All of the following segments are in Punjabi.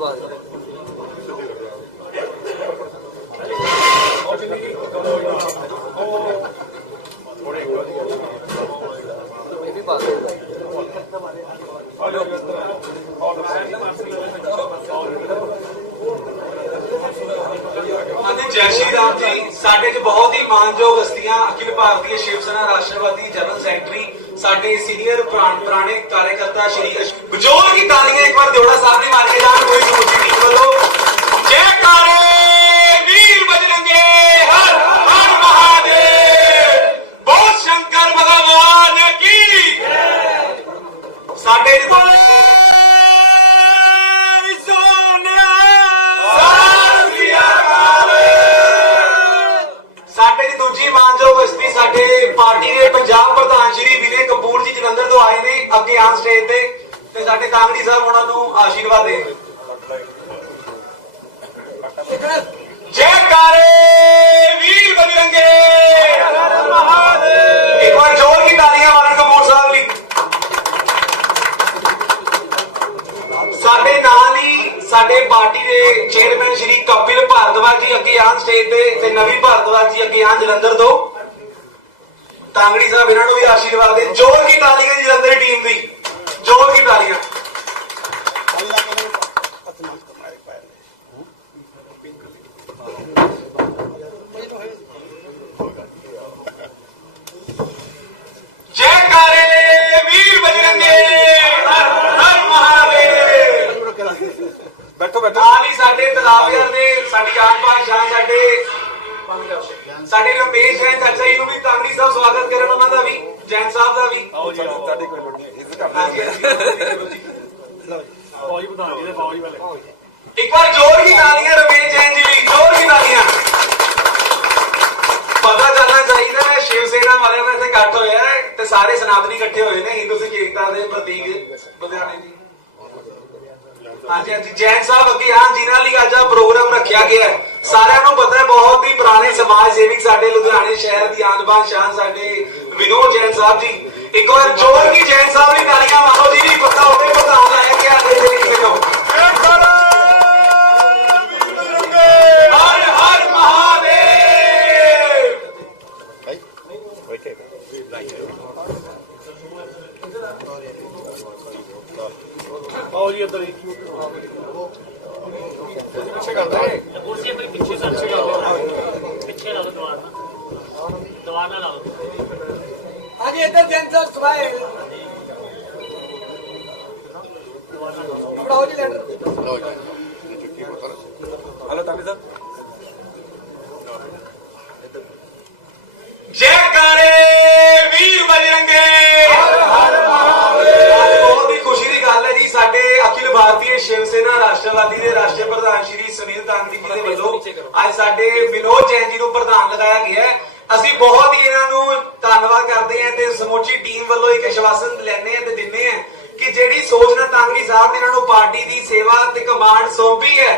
ਇਹ ਦੀ ਜ਼ੋਰ ਦੀ ਤਾਲੀਆਂ ਜੈਕਾਰੇ ਵੀਰ ਬਜਰੰਗੇ ਹਰ ਹਰ ਮਹਾਦੇਵ। ਬੈਠੋ ਬੈਠੋ। ਨਾਲ ਹੀ ਸਾਡੇ ਤਲਾਬਿਆਂ ਦੇ ਸਾਡੀ ਬਾਨ ਸ਼ਾਨ ਸਾਡੇ ਸਾਡੇ ਰਮੇਸ਼ ਹੈ ਚਾਚਾ ਜੀ ਨੂੰ ਵੀ ਕਾਂਗੜੀ ਸਾਹਿਬ ਸਵਾਗਤ ਕਰਨ ਉਹਨਾਂ ਦਾ ਵੀ ਜੈਨ ਸਾਹਿਬ ਦਾ ਵੀ ਤੁਹਾਡੀ ਕੋਈ ਲੋੜ ਨਹੀਂ ਇਸ ਕਰ ਹਾਂਜੀ, ਹਾਂਜੀ। ਫੌਜੀ ਪ੍ਰਧਾਨ ਜੀ ਦੇ ਫੌਜੀ ਵਾਲੇ ਇੱਕ ਵਾਰ ਜ਼ੋਰ ਦੀ ਤਾਲੀਆਂ ਰਮੇਸ਼ ਜੈਨ ਜੀ ਲਈ ਜ਼ੋਰ ਦੀ ਤਾਲੀਆਂ ਪਤਾ ਚੱਲਣਾ ਚਾਹੀਦਾ ਹੈ ਸ਼ਿਵ ਸੇਨਾ ਵਾਲਿਆਂ ਦਾ ਇੱਥੇ ਇਕੱਠ ਹੋਇਆ ਹੈ ਤੇ ਸਾਰੇ ਸਨਾਤਨੀ ਇਕੱਠੇ ਹੋਏ ਨੇ ਹਿੰਦੂ ਸਿੱਖ ਏਕਤਾ ਦੇ ਪ੍ਰਤੀਕ ਲੁਧਿਆਣੇ ਜੀ ਹਾਂਜੀ ਹਾਂਜੀ ਜੈਨ ਸਾਹਿਬ ਅੱਗੇ ਆ ਜਿਨ੍ਹਾਂ ਲਈ ਅੱਜ ਆ ਪ੍ਰੋਗਰਾਮ ਰੱਖਿਆ ਗਿਆ ਹੈ। ਸਾਰਿਆਂ ਨੂੰ ਪਤਾ ਹੈ ਬਹੁਤ ਹੀ ਪੁਰਾਣੇ ਸਮਾਜ ਸੇਵਕ ਸਾਡੇ ਲੁਧਿਆਣੇ ਸ਼ਹਿਰ ਦੀ ਆਨ ਬਾਨ ਸ਼ਾਨ ਸਾਡੇ ਵਿਨੋਦ ਜੈਨ ਸਾਹਿਬ ਜੀ। ਇੱਕ ਵਾਰ ਜ਼ੋਰ ਦੀ ਜੈਨ ਸਾਹਿਬ ਦੀ ਤਾਲੀਆਂ ਮਾਰੋ ਜੀ ਪਤਾ ਹੋਵੇ ਪਤਾ ਹੋਣਾ ਹੈ ਕਿ ਆਦੇ ਦੇ ਕਿਸੇ ਨੂੰ ਹਰ ਹਰ ਮਹਾਦੇਵ! ਫੌਜੀ ਇੱਧਰ ਹੀ ਕੁਰਸੀ ਆਪਣੀ ਪਿੱਛੇ ਕਰ ਪਿੱਛੇ ਲਾ ਦੋ ਦੀਵਾਰ ਨਾਲ ਦੀਵਾਰ ਨਾਲ ਲਾ ਦੋ ਹਾਂਜੀ ਇੱਧਰ ਜੈਂਟਸ ਸੁਣਾਏ। ਪੜਾਓ ਜੀ ਲੈਟਰ ਹਲੋ ਸਾਡੇ ਵਿਨੋਦ ਨੂੰ ਪ੍ਰਧਾਨ ਲਗਾਇਆ ਗਿਆ ਹੈ। ਅਸੀਂ ਬਹੁਤ ਹੀ ਇਹਨਾਂ ਨੂੰ ਧੰਨਵਾਦ ਕਰਦੇ ਹਾਂ ਤੇ ਸਮੁੱਚੀ ਟੀਮ ਵੱਲੋਂ ਇੱਕ ਆਸ਼ਵਾਸਨ ਲੈਣੇ ਆ ਤੇ ਦਿੰਨੇ ਆ ਕਿ ਜਿਹੜੀ ਸੋਚ ਨਾਲ ਤਾਂਗੜੀ ਸਾਹਿਬ ਨੇ ਇਹਨਾਂ ਨੂੰ ਪਾਰਟੀ ਦੀ ਸੇਵਾ ਤੇ ਕਮਾਂਡ ਸੌਂਪੀ ਹੈ।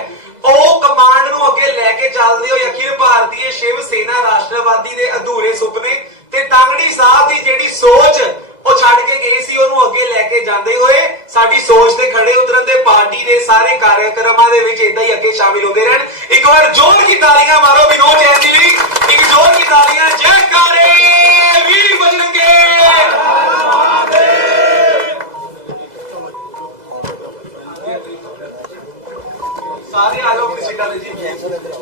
ਉਹ ਕਮਾਂਡ ਨੂੰ ਅੱਗੇ ਲੈ ਕੇ ਚੱਲਦੇ ਹੋਏ ਅਖਿਲ ਭਾਰਤੀ ਸ਼ਿਵ ਸੇਨਾ ਰਾਸ਼ਟਰਵਾਦੀ ਦੇ ਅਧੂਰੇ ਸੁਪਨੇ ਤੇ ਤਾਂਗੜੀ ਸਾਹਿਬ ਦੀ ਜਿਹੜੀ ਸੋਚ ਉਹ ਛੱਡ ਕੇ ਗਏ ਸੀ, ਉਹਨੂੰ ਅੱਗੇ ਲੈ ਕੇ ਜਾਂਦੇ ਹੋਏ ਸਾਡੀ ਸੋਚ ਤੇ ਖੜੇ ਉਤਰਨ ਤੇ ਪਾਰਟੀ ਦੇ ਸਾਰੇ ਕਾਰਜਕ੍ਰਮਾਂ ਦੇ ਵਿੱਚ ਇਦਾਂ ਹੀ ਅੱਗੇ ਸ਼ਾਮਿਲ ਹੁੰਦੇ ਰਹਿਣ। ਇੱਕ ਵਾਰ ਜ਼ੋਰ ਦੀ ਤਾਲੀਆਂ ਮਾਰੋ ਵਿਨੋਦ ਜੈਨ ਜੀ ਲਈ। ਇੱਕ ਜ਼ੋਰ ਦੀ ਤਾਲੀਆਂ ਜੈਕਾਰੇ ਵੀਰ ਬਜਰੰਗੇ ਸਾਰੇ ਆ ਆਪਣੀ ਸੀਟਾਂ ਤੇ ਜੀ।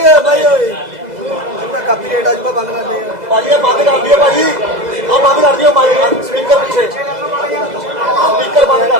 ਬੰਦ ਕਰੀਏ ਭਾਈ ਓਏ ਮੈਂ ਕਾਪੀ ਰੇਟ ਅੱਜ ਕੋ ਬੰਦ ਕਰ ਦੇ ਭਾਜੀ ਇਹ ਬੰਦ ਕਰ ਦਿਓ ਭਾਜੀ ਉਹ ਬੰਦ ਕਰ ਦਿਓ ਭਾਈ। ਸਪੀਕਰ ਪਿੱਛੇ। ਸਪੀਕਰ ਬੰਦ ਕਰ।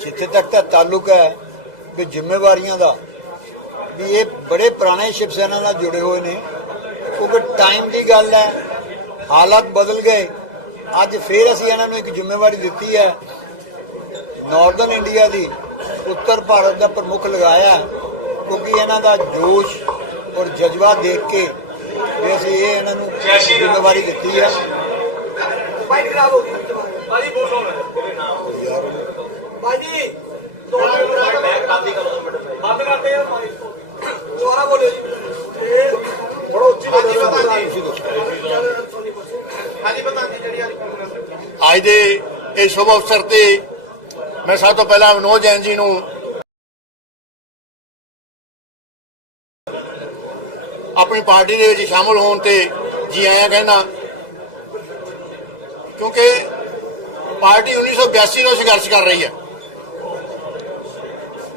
ਜਿੱਥੇ ਤੱਕ ਤਾਂ ਤਾਲੁਕ ਹੈ ਵੀ ਜ਼ਿੰਮੇਵਾਰੀਆਂ ਦਾ ਵੀ ਇਹ ਬੜੇ ਪੁਰਾਣੇ ਸ਼ਿਵ ਸੈਨਾ ਨਾਲ ਜੁੜੇ ਹੋਏ ਨੇ ਕਿਉਂਕਿ ਟਾਈਮ ਦੀ ਗੱਲ ਹੈ ਹਾਲਾਤ ਬਦਲ ਗਏ। ਅੱਜ ਫੇਰ ਅਸੀਂ ਇਹਨਾਂ ਨੂੰ ਇੱਕ ਜ਼ਿੰਮੇਵਾਰੀ ਦਿੱਤੀ ਹੈ। ਨਾਰਥਰਨ ਇੰਡੀਆ ਦੀ ਉੱਤਰ ਭਾਰਤ ਦਾ ਪ੍ਰਮੁੱਖ ਲਗਾਇਆ ਕਿਉਂਕਿ ਇਹਨਾਂ ਦਾ ਜੋਸ਼ ਔਰ ਜਜ਼ਬਾ ਦੇਖ ਕੇ ਵੀ ਅਸੀਂ ਇਹ ਇਹਨਾਂ ਨੂੰ। ਜ਼ਿੰਮੇਵਾਰੀ ਦਿੱਤੀ ਹੈ। ਬੋਲੋ ਬਾਜੀ ਦੋ ਮਿੰਟ ਮੈਂ ਕਾਦੀ ਕਰਦਾ ਬੰਦ ਕਰਦੇ ਆ ਦੁਬਾਰਾ ਬੋਲੋ ਜੀ। ਇਹ ਥੋੜਾ ਉੱਚੀ ਪ੍ਰਧਾਨ ਜੀ ਸੋਨੀ ਬੋਲੋ ਹਾਂਜੀ ਪ੍ਰਧਾਨ ਜੀ ਜਿਹੜੀ ਅੱਜ ਦੇ ਇਹ ਸ਼ੁਭ ਅਵਸਰ ਤੇ ਮੈਂ ਸਭ ਤੋਂ ਪਹਿਲਾਂ ਮਨੋਜ ਜੈਨ ਜੀ ਨੂੰ ਆਪਣੀ ਪਾਰਟੀ ਦੇ ਵਿੱਚ ਸ਼ਾਮਲ ਹੋਣ ਤੇ ਜੀ ਆਇਆਂ ਕਹਿਣਾ। ਕਿਉਂਕਿ ਪਾਰਟੀ 1982 ਤੋਂ ਸੰਘਰਸ਼ ਕਰ ਰਹੀ ਹੈ।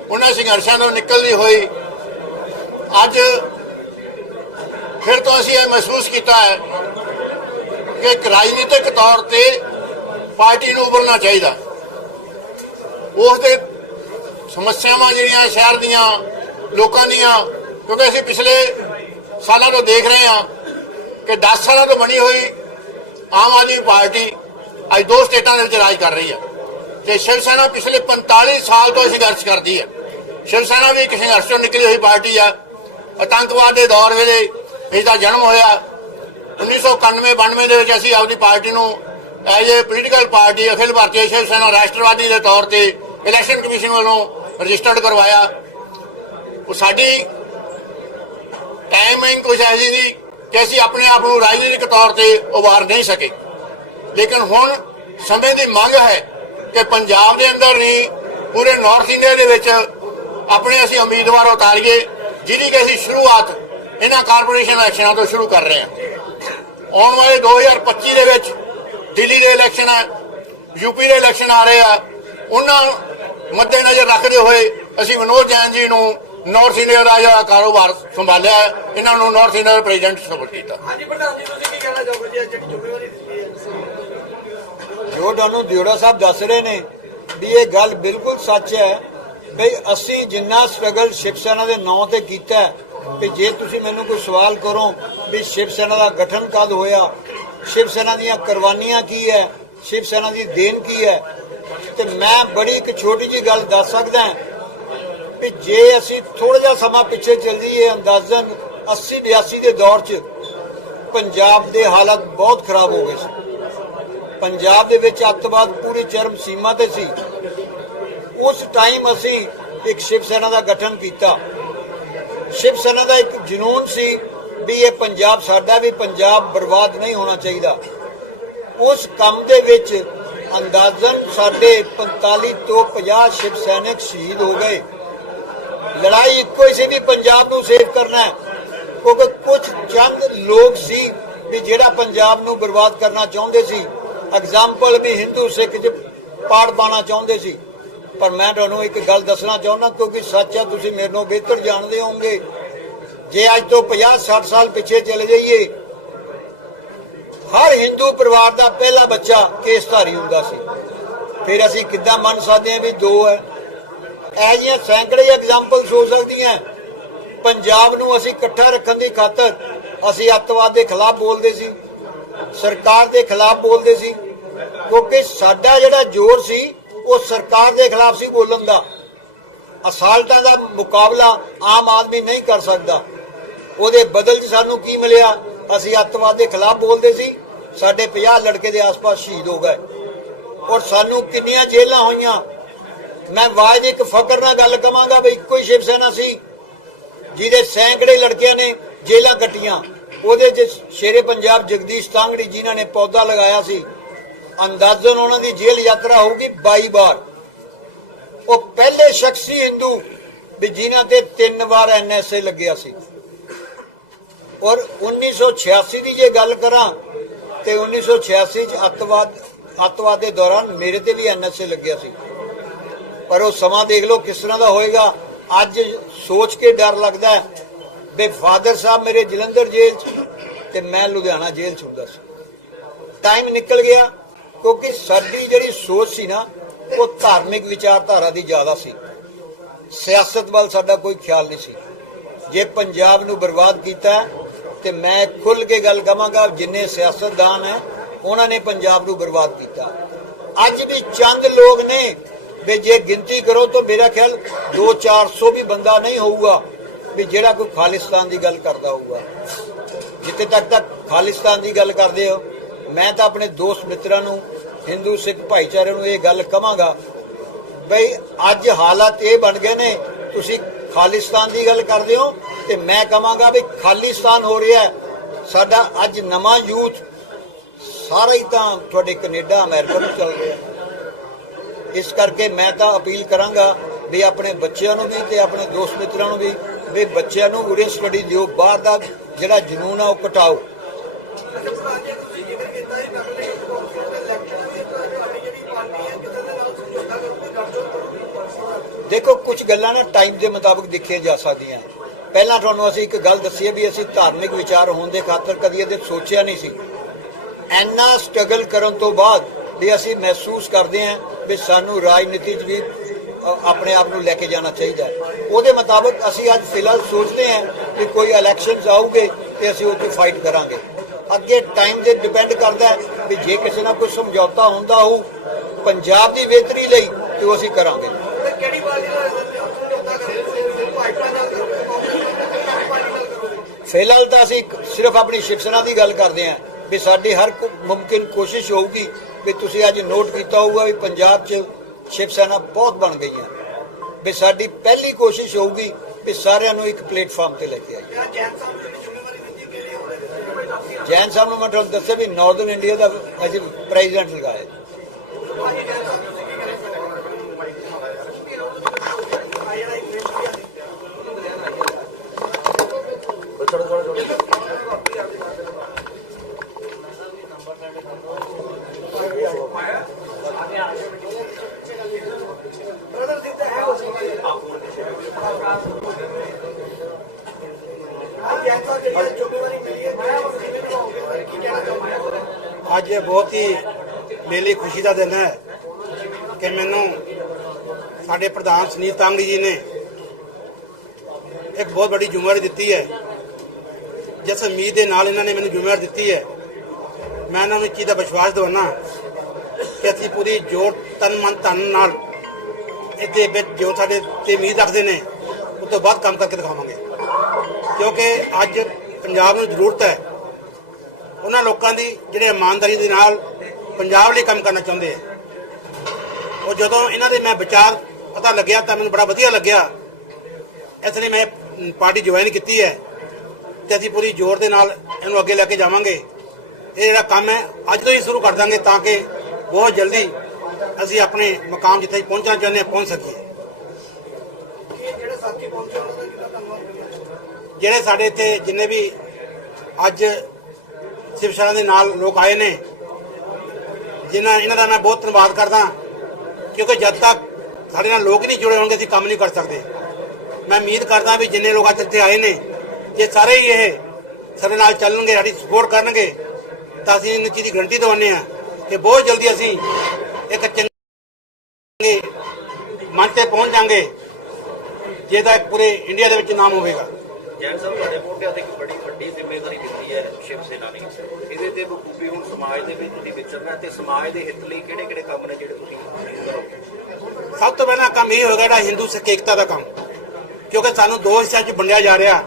ਉਹਨਾਂ ਸੰਘਰਸ਼ਾਂ ਤੋਂ ਨਿਕਲਦੀ ਹੋਈ ਅੱਜ ਫਿਰ ਤੋਂ ਅਸੀਂ ਇਹ ਮਹਿਸੂਸ ਕੀਤਾ ਹੈ ਕਿ ਇੱਕ ਰਾਜਨੀਤਿਕ ਤੌਰ ਤੇ ਪਾਰਟੀ ਨੂੰ ਉਭਰਨਾ ਚਾਹੀਦਾ। ਉਸ ਦੇ ਸਮੱਸਿਆਵਾਂ ਜਿਹੜੀਆਂ ਸ਼ਹਿਰ ਦੀਆਂ, ਲੋਕਾਂ ਦੀਆਂ, ਕਿਉਂਕਿ ਅਸੀਂ ਪਿਛਲੇ ਸਾਲਾਂ ਤੋਂ ਦੇਖ ਰਹੇ ਹਾਂ ਕਿ 10 ਸਾਲਾਂ ਤੋਂ ਬਣੀ ਹੋਈ ਆਮ ਆਦਮੀ ਪਾਰਟੀ ਅੱਜ ਦੋ ਸਟੇਟਾਂ ਦੇ ਵਿੱਚ ਰਾਜ ਕਰ ਰਹੀ ਹੈ ਤੇ ਸ਼ਿਵ ਸੈਨਾ ਪਿਛਲੇ 45 ਸਾਲ ਤੋਂ ਸੰਘਰਸ਼ ਕਰਦੀ ਹੈ ਸ਼ਿਵ ਸੈਨਾ ਵੀ ਇੱਕ ਸੰਘਰਸ਼ ਤੋਂ ਨਿਕਲੀ ਹੋਈ ਪਾਰਟੀ ਆ। ਆਤੰਕਵਾਦ ਦੇ ਦੌਰ ਵੇਲੇ ਇਸ ਦਾ ਜਨਮ ਹੋਇਆ। 1991-92 ਦੇ ਵਿੱਚ ਅਸੀਂ ਆਪਦੀ ਪਾਰਟੀ ਨੂੰ as a political party Akhil Bharti Shiv Sena Rashtravadi ਦੇ ਤੌਰ ਤੇ ਇਲੈਕਸ਼ਨ ਕਮਿਸ਼ਨ ਵੱਲੋਂ ਰਜਿਸਟਰਡ ਕਰਵਾਇਆ, ਉਹ ਸਾਡੀ ਟਾਈਮਿੰਗ ਕੁਝ ਐਸੀ ਸੀ ਕਿ ਅਸੀਂ ਆਪਣੇ ਆਪ ਨੂੰ ਰਾਜਨੀਤਿਕ ਤੌਰ ਤੇ ਉਭਾਰ ਨਹੀਂ ਸਕੇ। ਲੇਕਿਨ ਹੁਣ ਸਮੇਂ ਦੀ ਮੰਗ ਹੈ ਕਿ ਪੰਜਾਬ ਦੇ ਅੰਦਰ ਨਹੀਂ, ਪੂਰੇ ਨਾਰਥ ਇੰਡੀਆ ਦੇ ਵਿੱਚ ਆਪਣੇ ਅਸੀਂ ਉਮੀਦਵਾਰ ਉਤਾਰੀਏ, ਜਿਹਦੀ ਕਿ ਅਸੀਂ ਸ਼ੁਰੂਆਤ ਇਹਨਾਂ ਕਾਰਪੋਰੇਸ਼ਨ ਇਲੈਕਸ਼ਨਾਂ ਤੋਂ ਸ਼ੁਰੂ ਕਰ ਰਹੇ ਹਾਂ। ਆਉਣ ਵਾਲੇ 2025 ਦੇ ਵਿੱਚ ਦਿੱਲੀ ਦੇ ਇਲੈਕਸ਼ਨ ਹੈ ਯੂਪੀ ਦੇ ਇਲੈਕਸ਼ਨ ਆ ਰਹੇ ਆ ਉਹਨਾਂ ਮੱਦੇਨਜ਼ਰ ਰੱਖਦੇ ਹੋਏ ਅਸੀਂ ਵਿਨੋਦ ਜੈਨ ਜੀ ਨੂੰ ਨਾਰਥ ਇੰਡੀਆ ਦਾ ਜਿਹੜਾ ਕਾਰੋਬਾਰ ਸੰਭਾਲਿਆ ਹੈ, ਇਹਨਾਂ ਨੂੰ ਨਾਰਥ ਇੰਡੀਆ ਦਾ ਪ੍ਰੈਜ਼ੀਡੈਂਟ ਸਪੋਰਟ ਕੀਤਾ। ਹਾਂਜੀ ਪ੍ਰਧਾਨ ਜੀ ਤੁਸੀਂ ਕੀ ਕਹਿਣਾ ਚਾਹੋਗੇ ਜੀ? ਜਿਹੜੀ ਜ਼ਿੰਮੇਵਾਰੀ ਦਿੱਤੀ ਹੈ ਜੋ ਤੁਹਾਨੂੰ ਦਿਉੜਾ ਸਾਹਿਬ ਦੱਸ ਰਹੇ ਨੇ ਵੀ ਇਹ ਗੱਲ ਬਿਲਕੁਲ ਸੱਚ ਹੈ ਬਈ ਅਸੀਂ ਜਿੰਨਾ ਸਟਰਗਲ ਸ਼ਿਵ ਸੈਨਾ ਦੇ ਨਾਂ ਤੇ ਕੀਤਾ ਹੈ, ਵੀ ਜੇ ਤੁਸੀਂ ਮੈਨੂੰ ਕੋਈ ਸਵਾਲ ਕਰੋ ਵੀ ਸ਼ਿਵ ਸੈਨਾ ਦਾ ਗਠਨ ਕਦ ਹੋਇਆ ਸ਼ਿਵ ਸੈਨਾ ਦੀਆਂ ਕੁਰਬਾਨੀਆਂ ਕੀ ਹੈ? ਸ਼ਿਵ ਸੈਨਾ ਦੀ ਦੇਣ ਕੀ ਹੈ? ਤੇ ਮੈਂ ਬੜੀ ਇੱਕ ਛੋਟੀ ਜੀ ਗੱਲ ਦੱਸ ਸਕਦਾ ਵੀ ਜੇ ਅਸੀਂ ਥੋੜਾ ਜਿਹਾ ਸਮਾਂ ਪਿੱਛੇ ਚੱਲ ਜਾਈਏ ਅੰਦਾਜ਼ਨ 80 82 ਦੇ ਦੌਰ 'ਚ, ਪੰਜਾਬ ਦੇ ਹਾਲਤ ਬਹੁਤ ਖਰਾਬ ਹੋ ਗਏ ਸੀ। ਪੰਜਾਬ ਦੇ ਵਿੱਚ ਅੱਤਵਾਦ ਪੂਰੀ ਚਰਮ ਸੀਮਾ ਤੇ ਸੀ। ਉਸ ਟਾਈਮ ਅਸੀਂ ਇੱਕ ਸ਼ਿਵ ਸੈਨਾ ਦਾ ਗਠਨ ਕੀਤਾ। ਸ਼ਿਵ ਸੈਨਾ ਦਾ ਇੱਕ ਜਨੂਨ ਸੀ। ਵੀ ਇਹ ਪੰਜਾਬ, ਸਾਡਾ ਵੀ ਪੰਜਾਬ ਬਰਬਾਦ ਨਹੀਂ ਹੋਣਾ ਚਾਹੀਦਾ। ਉਸ ਕੰਮ ਦੇ ਵਿੱਚ ਅੰਦਾਜ਼ਨ ਸਾਡੇ 45 ਤੋਂ 50 ਸ਼ਿਵ ਸੈਨਿਕ ਸ਼ਹੀਦ ਹੋ ਗਏ। ਲੜਾਈ ਇੱਕੋ ਹੀ ਸੀ ਵੀ ਪੰਜਾਬ ਨੂੰ ਸੇਵ ਕਰਨਾ ਕਿਉਂਕਿ ਕੁਝ ਚੰਦ ਲੋਕ ਸੀ ਵੀ ਜਿਹੜਾ ਪੰਜਾਬ ਨੂੰ ਬਰਬਾਦ ਕਰਨਾ ਚਾਹੁੰਦੇ ਸੀ। ਐਗਜ਼ਾਮਪਲ ਵੀ ਹਿੰਦੂ ਸਿੱਖ ਚ ਪਾੜ ਪਾਣਾ ਚਾਹੁੰਦੇ ਸੀ। ਪਰ ਮੈਂ ਤੁਹਾਨੂੰ ਇੱਕ ਗੱਲ ਦੱਸਣਾ ਚਾਹੁੰਦਾ, ਕਿਉਂਕਿ ਸੱਚ ਹੈ ਤੁਸੀਂ ਮੇਰੇ ਨਾਲੋਂ ਬਿਹਤਰ ਜਾਣਦੇ ਹੋਵੋਗੇ। ਜੇ ਅੱਜ ਤੋਂ 50 60 ਸਾਲ ਪਿੱਛੇ ਚਲੇ ਜਾਈਏ, ਹਰ ਹਿੰਦੂ ਪਰਿਵਾਰ ਦਾ ਪਹਿਲਾ ਬੱਚਾ ਕੇਸਧਾਰੀ ਹੁੰਦਾ ਸੀ। ਫਿਰ ਅਸੀਂ ਕਿੱਦਾਂ ਮੰਨ ਸਕਦੇ ਹਾਂ ਵੀ ਦੋ ਹੈ? ਇਹ ਜਿਹੀਆਂ ਸੈਂਕੜੇ ਐਗਜ਼ਾਮਪਲਸ ਹੋ ਸਕਦੀਆਂ ਪੰਜਾਬ ਨੂੰ ਅਸੀਂ ਇਕੱਠਾ ਰੱਖਣ ਦੀ ਖਾਤਰ ਅਸੀਂ ਅੱਤਵਾਦ ਦੇ ਖਿਲਾਫ ਬੋਲਦੇ ਸੀ। ਸਰਕਾਰ ਦੇ ਖਿਲਾਫ ਬੋਲਦੇ ਸੀ। ਕਿਉਂਕਿ ਸਾਡਾ ਜਿਹੜਾ ਜ਼ੋਰ ਸੀ, ਉਹ ਸਰਕਾਰ ਦੇ ਖਿਲਾਫ ਸੀ ਬੋਲਣ ਦਾ। ਅਸਾਲਟਾਂ ਦਾ ਮੁਕਾਬਲਾ ਆਮ ਆਦਮੀ ਨਹੀਂ ਕਰ ਸਕਦਾ। ਉਹਦੇ ਬਦਲ 'ਚ ਸਾਨੂੰ ਕੀ ਮਿਲਿਆ? ਅਸੀਂ ਅੱਤਵਾਦ ਦੇ ਖਿਲਾਫ ਬੋਲਦੇ ਸੀ। ਸਾਡੇ 50 ਲੜਕੇ ਦੇ ਆਸ-ਪਾਸ ਸ਼ਹੀਦ ਹੋ ਗਏ। ਔਰ ਸਾਨੂੰ ਕਿੰਨੀਆਂ ਜੇਲਾਂ ਹੋਈਆਂ। ਮੈਂ ਵਾਜ ਇੱਕ ਫਕਰ ਨਾਲ ਗੱਲ ਕਵਾਂਗਾ ਵੀ ਇੱਕੋ ਹੀ ਸ਼ਿਵ ਸੈਨਾ ਸੀ, ਜਿਹਦੇ ਸੈਂਕੜੇ ਲੜਕਿਆਂ ਨੇ ਜੇਲਾਂ ਕੱਟੀਆਂ। ਉਹਦੇ 'ਚ ਸ਼ੇਰੇ ਪੰਜਾਬ ਜਗਦੀਸ਼ ਤਾਂਗੜੀ ਜਿਨ੍ਹਾਂ ਨੇ ਪੌਦਾ ਲਗਾਇਆ ਸੀ। ਅੰਦਾਜ਼ਨ ਉਹਨਾਂ ਦੀ ਜੇਲ੍ਹ ਯਾਤਰਾ ਹੋਊਗੀ 22 ਵਾਰ ਉਹ ਪਹਿਲੇ ਸ਼ਖਸੀ ਹਿੰਦੂ ਵੀ ਜਿਨ੍ਹਾਂ ਤੇ ਤਿੰਨ ਵਾਰ ਐਨਐਸਏ ਲੱਗਿਆ ਸੀ। ਔਰ 1986 ਦੀ ਜੇ ਗੱਲ ਕਰਾਂ ਤੇ 1986 ਚ ਅੱਤਵਾਦ ਅੱਤਵਾਦ ਦੇ ਦੌਰਾਨ ਮੇਰੇ ਤੇ ਵੀ ਐਨਐਸਏ ਲੱਗਿਆ ਸੀ। ਪਰ ਉਹ ਸਮਾਂ ਦੇਖ ਲਓ ਕਿਸ ਤਰ੍ਹਾਂ ਦਾ ਹੋਏਗਾ। ਅੱਜ ਸੋਚ ਕੇ ਡਰ ਲੱਗਦਾ ਹੈ ਫਾਦਰ ਸਾਹਿਬ ਮੇਰੇ ਜਲੰਧਰ ਜੇਲ੍ਹ 'ਚ ਤੇ ਮੈਂ ਲੁਧਿਆਣਾ ਜੇਲ੍ਹ 'ਚ ਹੁੰਦਾ ਸੀ। ਟਾਈਮ ਨਿਕਲ ਗਿਆ ਕਿਉਂਕਿ ਸਾਡੀ ਜਿਹੜੀ ਸੋਚ ਸੀ ਨਾ, ਉਹ ਧਾਰਮਿਕ ਵਿਚਾਰਧਾਰਾ ਦੀ ਜ਼ਿਆਦਾ ਸੀ। ਸਿਆਸਤ ਵੱਲ ਸਾਡਾ ਕੋਈ ਖਿਆਲ ਨਹੀਂ ਸੀ। ਜੇ ਪੰਜਾਬ ਨੂੰ ਬਰਬਾਦ ਕੀਤਾ ਤੇ ਮੈਂ ਖੁੱਲ ਕੇ ਗੱਲ ਕਵਾਂਗਾ ਜਿੰਨੇ ਸਿਆਸਤਦਾਨ ਹੈ, ਉਹਨਾਂ ਨੇ ਪੰਜਾਬ ਨੂੰ ਬਰਬਾਦ ਕੀਤਾ। ਅੱਜ ਵੀ ਚੰਦ ਲੋਕ ਨੇ, ਵੀ ਜੇ ਗਿਣਤੀ ਕਰੋ ਤਾਂ ਮੇਰਾ ਖਿਆਲ 2-400 ਵੀ ਬੰਦਾ ਨਹੀਂ ਹੋਊਗਾ, ਵੀ ਜਿਹੜਾ ਕੋਈ ਖਾਲਿਸਤਾਨ ਦੀ ਗੱਲ ਕਰਦਾ ਹੋਊਗਾ। ਜਿੱਥੇ ਤੱਕ ਤੱਕ ਖਾਲਿਸਤਾਨ ਦੀ ਗੱਲ ਕਰਦੇ ਹੋ, ਮੈਂ ਤਾਂ ਆਪਣੇ ਦੋਸਤ ਮਿੱਤਰਾਂ ਨੂੰ, ਹਿੰਦੂ, ਸਿੱਖ ਭਾਈਚਾਰੇ ਨੂੰ ਇਹ ਗੱਲ ਕਵਾਂਗਾ, ਬਈ ਅੱਜ ਹਾਲਾਤ ਇਹ ਬਣ ਗਏ ਨੇ, ਤੁਸੀਂ ਖਾਲਿਸਤਾਨ ਦੀ ਗੱਲ ਕਰਦੇ ਹੋ ਤੇ ਮੈਂ ਕਹਾਂਗਾ ਵੀ ਖਾਲਿਸਤਾਨ ਹੋ ਰਿਹਾ ਸਾਡਾ ਅੱਜ ਨਵਾਂ ਯੂਥ ਸਾਰਾ ਹੀ ਤਾਂ ਤੁਹਾਡੇ ਕੈਨੇਡਾ, ਅਮਰੀਕਾ ਨੂੰ ਚੱਲ ਰਿਹਾ ਇਸ ਕਰਕੇ ਮੈਂ ਤਾਂ ਅਪੀਲ ਕਰਾਂਗਾ ਵੀ ਆਪਣੇ ਬੱਚਿਆਂ ਨੂੰ ਵੀ ਤੇ ਆਪਣੇ ਦੋਸਤ ਮਿੱਤਰਾਂ ਨੂੰ ਵੀ ਵੀ ਬੱਚਿਆਂ ਨੂੰ ਉਰੇ ਸਟੱਡੀ ਦਿਓ, ਬਾਹਰ ਦਾ ਜਿਹੜਾ ਜਨੂਨ ਆ ਉਹ ਘਟਾਓ। ਦੇਖੋ ਕੁਝ ਗੱਲਾਂ ਨਾ ਟਾਈਮ ਦੇ ਮੁਤਾਬਕ ਦੇਖੀਆਂ ਜਾ ਸਕਦੀਆਂ। ਪਹਿਲਾਂ ਤੁਹਾਨੂੰ ਅਸੀਂ ਇੱਕ ਗੱਲ ਦੱਸੀ ਹੈ ਵੀ ਅਸੀਂ ਧਾਰਮਿਕ ਵਿਚਾਰ ਹੋਣ ਦੇ ਖਾਤਰ ਕਦੀ ਇਹਦੇ ਸੋਚਿਆ ਨਹੀਂ ਸੀ। ਐਨਾ ਸਟਰਗਲ ਕਰਨ ਤੋਂ ਬਾਅਦ ਵੀ ਅਸੀਂ ਮਹਿਸੂਸ ਕਰਦੇ ਹਾਂ ਵੀ ਸਾਨੂੰ ਰਾਜਨੀਤੀ 'ਚ ਵੀ ਆਪਣੇ ਆਪ ਨੂੰ ਲੈ ਕੇ ਜਾਣਾ ਚਾਹੀਦਾ ਉਹਦੇ ਮੁਤਾਬਕ ਅਸੀਂ ਅੱਜ ਫਿਲਹਾਲ ਸੋਚਦੇ ਹਾਂ ਕਿ ਕੋਈ ਇਲੈਕਸ਼ਨਸ ਆਉਗੇ ਤੇ ਅਸੀਂ ਉਹ 'ਤੇ ਫਾਈਟ ਕਰਾਂਗੇ। ਅੱਗੇ ਟਾਈਮ ਦੇ ਡਿਪੈਂਡ ਕਰਦਾ ਹੈ ਵੀ ਜੇ ਕਿਸੇ ਨਾਲ ਕੋਈ ਸਮਝੌਤਾ ਹੁੰਦਾ ਹੋਊ, ਪੰਜਾਬ ਦੀ ਬਿਹਤਰੀ ਲਈ ਤੇ ਉਹ ਅਸੀਂ ਕਰਾਂਗੇ। ਕਿਹੜੀ ਪਾਰਟੀ ਨਾਲ ਫਿਲਹਾਲ ਤਾਂ ਅਸੀਂ ਸਿਰਫ ਆਪਣੀ ਸ਼ਿਵਸੈਨਾ ਦੀ ਗੱਲ ਕਰਦੇ ਹਾਂ ਵੀ ਸਾਡੀ ਹਰ ਮੁਮਕਿਨ ਕੋਸ਼ਿਸ਼ ਹੋਊਗੀ ਵੀ ਤੁਸੀਂ ਅੱਜ ਨੋਟ ਕੀਤਾ ਹੋਊਗਾ ਵੀ ਪੰਜਾਬ 'ਚ ਸ਼ਿਵਸੈਨਾ ਬਹੁਤ ਬਣ ਗਈ ਹੈ। ਵੀ ਸਾਡੀ ਪਹਿਲੀ ਕੋਸ਼ਿਸ਼ ਹੋਊਗੀ ਵੀ ਸਾਰਿਆਂ ਨੂੰ ਇੱਕ ਪਲੇਟਫਾਰਮ ਤੇ ਲੈ ਕੇ ਆਈਏ। ਜੈਨ ਸਾਹਿਬ ਨੂੰ। ਮੈਂ ਤੁਹਾਨੂੰ ਦੱਸਿਆ ਵੀ ਨਾਰਥਰਨ ਇੰਡੀਆ ਦਾ ਅਸੀਂ ਪ੍ਰੈਜ਼ੀਡੈਂਟ ਲਗਾਇਆ ਭਾਜੀ ਜੈਨ ਸਾਹਿਬ ਤੁਸੀਂ ਕੀ ਕਹਿਣਾ ਚਾਹੋਗੇ ਆਇਆ ਨਾ ਇੱਕ ਬ੍ਰਦਰ ਦਿੱਤਾ ਹੈ ਉਸ ਨੂੰ ਆ ਜੈਨ ਸਾਹਿਬ ਜਿਹੜੀ ਜ਼ਿੰਮੇਵਾਰੀ ਮਿਲੀ ਹੈ ਮੈਂ ਉਸ ਕਿਵੇਂ ਨਿਭਾਓਗੇ ਕੀ ਕਹਿਣਾ ਚਾਹੋਗੇ ਅੱਜ ਇਹ ਬਹੁਤ ਹੀ ਮੇਰੇ ਲਈ ਖੁਸ਼ੀ ਦਾ ਦਿਨ ਹੈ ਕਿ ਮੈਨੂੰ ਸਾਡੇ ਪ੍ਰਧਾਨ ਸੁਨੀਲ ਤਾਂਗੜੀ ਜੀ ਨੇ ਇੱਕ ਬਹੁਤ ਵੱਡੀ ਜ਼ਿੰਮੇਵਾਰੀ ਦਿੱਤੀ ਹੈ। ਜਿਸ ਉਮੀਦ ਦੇ ਨਾਲ ਇਹਨਾਂ ਨੇ ਮੈਨੂੰ ਜ਼ਿੰਮੇਵਾਰੀ ਦਿੱਤੀ ਹੈ। ਮੈਂ ਇਹਨਾਂ ਨੂੰ ਇੱਕ ਚੀਜ਼ ਦਾ ਵਿਸ਼ਵਾਸ ਦਿਵਾਉਣਾ ਕਿ ਅਸੀਂ ਪੂਰੀ ਜੋਰ, ਤਨ, ਮਨ, ਧਨ ਨਾਲ ਇਹਦੇ ਵਿੱਚ ਜੋ ਸਾਡੇ ਤੇ ਉਮੀਦ ਰੱਖਦੇ ਨੇ, ਉਹ ਤੋਂ ਬਾਅਦ ਕੰਮ ਕਰਕੇ ਦਿਖਾਵਾਂਗੇ। ਕਿਉਂਕਿ ਅੱਜ ਪੰਜਾਬ ਨੂੰ ਜ਼ਰੂਰਤ ਹੈ ਉਹਨਾਂ ਲੋਕਾਂ ਦੀ ਜਿਹੜੇ ਇਮਾਨਦਾਰੀ ਦੇ ਨਾਲ ਪੰਜਾਬ ਲਈ ਕੰਮ ਕਰਨਾ ਚਾਹੁੰਦੇ ਆ। ਉਹ ਜਦੋਂ ਇਹਨਾਂ ਦੇ ਮੈਂ ਵਿਚਾਰ ਪਤਾ ਲੱਗਿਆ ਤਾਂ ਮੈਨੂੰ ਬੜਾ ਵਧੀਆ ਲੱਗਿਆ। ਇਸ ਲਈ ਮੈਂ ਪਾਰਟੀ ਜੁਆਇਨ ਕੀਤੀ ਹੈ ਤੇ ਅਸੀਂ ਪੂਰੀ ਜ਼ੋਰ ਦੇ ਨਾਲ ਇਹਨੂੰ ਅੱਗੇ ਲੈ ਕੇ ਜਾਵਾਂਗੇ। ਇਹ ਜਿਹੜਾ ਕੰਮ ਹੈ, ਅੱਜ ਤੋਂ ਹੀ ਸ਼ੁਰੂ ਕਰ ਦਾਂਗੇ ਤਾਂ ਕਿ ਬਹੁਤ ਜਲਦੀ ਅਸੀਂ ਆਪਣੇ ਮਕਾਮ ਜਿੱਥੇ ਪਹੁੰਚਣਾ ਚਾਹੁੰਦੇ ਹਾਂ, ਪਹੁੰਚ ਸਕੀਏ। ਜਿਹੜੇ ਸਾਡੇ ਇੱਥੇ ਜਿੰਨੇ ਵੀ ਅੱਜ ਸ਼ਿਵ ਸੈਨਾ ਦੇ ਨਾਲ ਲੋਕ ਆਏ ਨੇ। ਜਿਨ੍ਹਾਂ ਇਹਨਾਂ ਦਾ ਮੈਂ ਬਹੁਤ ਧੰਨਵਾਦ ਕਰਦਾ ਕਿਉਂਕਿ ਜਦ ਤੱਕ ਸਾਡੇ ਨਾਲ ਲੋਕ ਨਹੀਂ ਜੁੜੇ ਹੋਣਗੇ, ਅਸੀਂ ਕੰਮ ਨਹੀਂ ਕਰ ਸਕਦੇ। ਮੈਂ ਉਮੀਦ ਕਰਦਾ ਵੀ ਜਿੰਨੇ ਲੋਕ ਅੱਜ ਇੱਥੇ ਆਏ ਨੇ, ਜੇ ਸਾਰੇ ਹੀ ਇਹ ਸਾਡੇ ਨਾਲ ਚੱਲਣਗੇ, ਸਾਡੀ ਸਪੋਰਟ ਕਰਨਗੇ, ਤਾਂ ਅਸੀਂ ਇਹਨਾਂ ਚੀਜ਼ ਦੀ ਗਰੰਟੀ ਦਵਾਉਂਦੇ ਹਾਂ ਕਿ ਬਹੁਤ ਜਲਦੀ ਅਸੀਂ ਇੱਕ ਚੰਗੇ ਮੰਚ ਤੇ ਪਹੁੰਚ ਜਾਾਂਗੇ ਜਿਹਦਾ ਪੂਰੇ ਇੰਡੀਆ ਦੇ ਵਿੱਚ ਨਾਮ ਹੋਵੇਗਾ। ਜੈਨ ਸਾਹਿਬ, ਤੁਹਾਡੇ ਮੋਢਿਆਂ ਤੇ ਇੱਕ ਬੜੀ ਵੱਡੀ ਜ਼ਿੰਮੇਵਾਰੀ ਦਿੱਤੀ ਹੈ ਸ਼ਿਵ ਸੇਨਾ ਨੇ। ਇਹਦੇ ਤੇ ਬਖੂਬੀ ਹੁਣ ਸਮਾਜ ਦੇ ਵਿੱਚ ਤੁਸੀਂ ਵਿਚਰਨਾ ਤੇ ਸਮਾਜ ਦੇ ਹਿੱਤ ਲਈ ਕਿਹੜੇ ਕਿਹੜੇ ਕੰਮ ਨੇ ਜਿਹੜੇ ਤੁਸੀਂ ਕਰੋਗੇ ਸਭ ਤੋਂ ਪਹਿਲਾਂ ਕੰਮ ਇਹ ਹੋਏਗਾ ਜਿਹੜਾ ਹਿੰਦੂ ਸਿੱਖ ਏਕਤਾ ਦਾ ਕੰਮ। ਕਿਉਂਕਿ ਸਾਨੂੰ ਦੋ ਹਿੱਸਿਆਂ 'ਚ ਵੰਡਿਆ ਜਾ ਰਿਹਾ।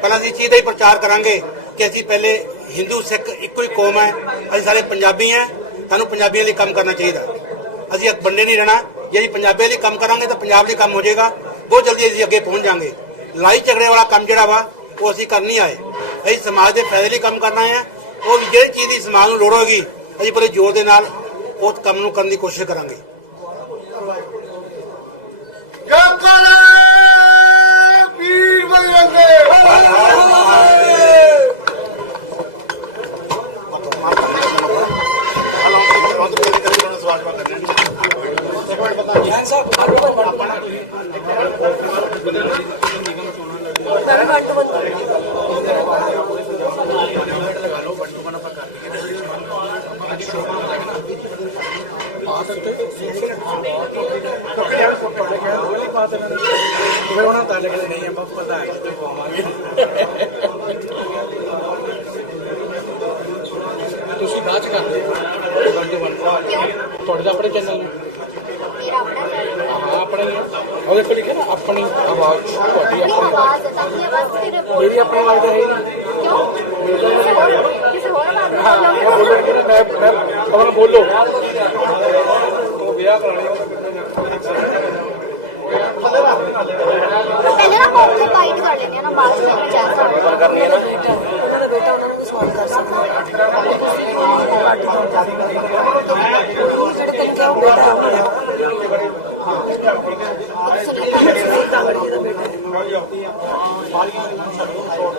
ਪਹਿਲਾਂ ਅਸੀਂ ਚੀਜ਼ ਦਾ ਹੀ ਪ੍ਰਚਾਰ ਕਰਾਂਗੇ ਕਿ ਅਸੀਂ ਪਹਿਲੇ ਹਿੰਦੂ ਸਿੱਖ ਇੱਕੋ ਹੀ ਕੌਮ ਹੈ, ਅਸੀਂ ਸਾਰੇ ਪੰਜਾਬੀ ਹਾਂ, ਸਾਨੂੰ ਪੰਜਾਬੀਆਂ ਲਈ ਕੰਮ ਕਰਨਾ ਚਾਹੀਦਾ। ਅਸੀਂ ਵੰਡੇ ਨਹੀਂ ਰਹਿਣਾ, ਜੇ ਅਸੀਂ ਪੰਜਾਬੀਆਂ ਲਈ ਕੰਮ ਕਰਾਂਗੇ ਤਾਂ ਪੰਜਾਬ ਲਈ ਕੰਮ ਹੋ ਜਾਏਗਾ। ਬਹੁਤ ਜਲਦੀ ਅਸੀਂ ਅੱਗੇ ਪਹੁੰਚ ਜਾਾਂਗੇ ਲੜਾਈ ਝਗੜੇ ਵਾਲਾ ਕੰਮ ਜਿਹੜਾ ਵਾ, ਉਹ ਅਸੀਂ ਕਰ ਨਹੀਂ ਆਏ। ਅਸੀਂ ਸਮਾਜ ਦੇ ਫਾਇਦੇ ਲਈ ਕੰਮ ਕਰਨਾ ਹੈ। ਉਹ ਵੀ ਜਿਹੜੀ ਚੀਜ਼ ਦੀ ਸਮਾਜ ਨੂੰ ਲੋੜ ਹੋਗੀ ਅਸੀਂ ਬੜੇ ਜ਼ੋਰ ਦੇ ਨਾਲ ਉਸ ਕੰਮ ਨੂੰ ਕਰਨ ਦੀ ਕੋਸ਼ਿਸ਼ ਕਰਾਂਗੇ। ਵੀਰ ਬਜਰੰਗੇ ਫਿਰ ਉਹਨਾਂ ਤਾਂ ਲੱਗਦੇ ਨਹੀਂ ਆਪਾਂ ਪਤਾ ਹੈ ਕਿ ਪਾਵਾਂਗੇ ਤੁਸੀਂ ਬਾਅਦ ਚ ਕਰਦੇ ਵਨ ਤੁਹਾਡੇ ਦਾ ਆਪਣੇ ਚੈਨਲ ਨੂੰ। ਉਹਦੇ ਕੋਲ ਲਿਖਿਆ ਨਾ ਆਪਣੀ ਆਵਾਜ਼ ਤੁਹਾਡੀ ਆਪਣੀ ਆਵਾਜ਼। ਹੈ ਤਾਂ ਕਿ ਆਵਾਜ਼ ਫਿਰ report ਮੇਰੀ ਆਪਣੀ ਆਵਾਜ਼ ਹੈ ਕਿਉਂ? ਕਿਸੇ ਹੋਰ ਮੈਂ ਮੈਂ ਕਹਾਂ ਬੋਲੋ। ਉਹ ਵਿਆਹ ਕਰਾਣੀ ਪਹਿਲੇ ਨਾ ਮੌਕੇ ਤੇ ਬਾਈਟ ਕਰ ਲੈਂਦੇ ਆ ਨਾ ਬਾਅਦ ਵਿੱਚ ਜਾ ਸਕਦੇ ਗੱਲ ਕਰਨੀ ਹੈ ਨਾ। ਬੇਟਾ ਉਹਨਾਂ ਦਾ ਬੇਟਾ ਉਹਨਾਂ ਨੂੰ ਵੀ ਸਵਾਲ ਕਰ ਸਕਦਾ ਹੈ। ਤੁਸੀਂ ਪਾਰਟੀ ਤੋਂ ਜਾ ਹੋ ਜਿਹੜੇ ਤੈਨੂੰ ਕਿਹਾ ਉਹ ਬੇਟਾ